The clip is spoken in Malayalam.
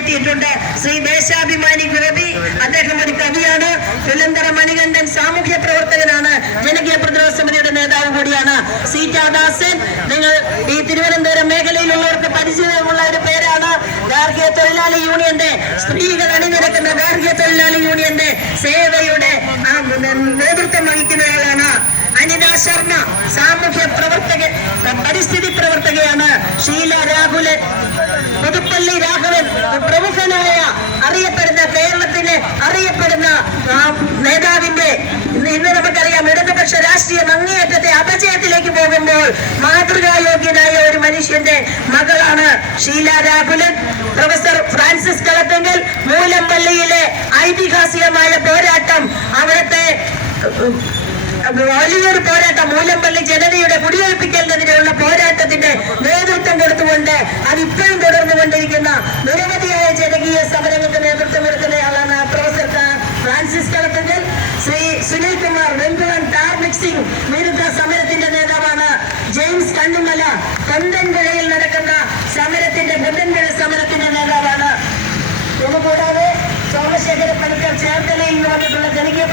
എത്തിയിട്ടുണ്ട് ശ്രീ ദേശാഭിമാനി ഗോപി അദ്ദേഹം ഒരു കവിയാണ്. പുലന്തറ മണികണ്ഠൻ സാമൂഹ്യ പ്രവർത്തകനാണ്. ജനകീയ പ്രതിരോധ സമിതിയുടെ നേതാവ് കൂടിയാണ്. സീതാദാസൻ നിങ്ങൾ ഈ തിരുവനന്തപുരം മേഖലയിലുള്ളവർക്ക് പരിചയമുള്ള ഒരു പേരാണ്. ഗാർഹിക തൊഴിലാളി യൂണിയന്റെ സ്ത്രീകൾ അണിനിരക്കുന്ന ഗാർഹിക തൊഴിലാളി യൂണിയന്റെ സേവയുടെ നേതൃത്വം നേതൃത്വം വഹിക്കുന്നയാളാണ് അനിത ശർമ്മ സാമൂഹ്യ പ്രവർത്തക പരിസ്ഥിതി പ്രവർത്തകയാണ്. ഷീല രാഹുലൻ പുതുപ്പള്ളി രാഘവൻ പ്രമുഖനായ അറിയപ്പെടുന്ന കേരളത്തിലെ അറിയപ്പെടുന്ന നേതാവിന്റെ ഇന്ന് നമുക്കറിയാം ഇടതുപക്ഷ രാഷ്ട്രീയം അങ്ങേയറ്റത്തെ അപജയത്തിലേക്ക് പോകുമ്പോൾ മാതൃകായോഗ്യനായ ഒരു മനുഷ്യന്റെ മകളാണ് ഷീല രാഹുലൻ. പ്രൊഫസർ ഫ്രാൻസിസ് കളത്തുങ്കൽ മൂലമ്പള്ളിയിലെ ഐതിഹാസികമായ പോരാട്ടം അവിടുത്തെ വലിയൊരു പോരാട്ടം മൂലമ്പള്ളി ജനതയുടെ കുടിയൊഴിപ്പിക്കലിനെതിരെയുള്ള പോരാട്ടത്തിന്റെ നേതൃത്വം കൊടുത്തുകൊണ്ട് അതിപ്പോഴും തുടർന്നുകൊണ്ടിരിക്കുന്ന നിരവധിയായ ജനകീയ സമരങ്ങൾക്ക് നേതൃത്വം എടുക്കുന്നയാളാണ് professor Francis Kalathankal Shri Sunil Kumar Venkulan tar mixing വിരുദ്ധ സമരത്തിന്റെ നേതാവാണ് ജെയിംസ് കണ്ണുമല. കൊന്തൻപുഴയിൽ നടക്കുന്ന സമരത്തിന്റെ കൊന്തൻപുഴ സമരത്തിന്റെ നേതാവാണ്. ഇതുകൂടാതെ സോമശേഖര പണിക്കർ ചേർത്തലയിൽ നിന്ന് വന്നിട്ടുള്ള ജനകീയ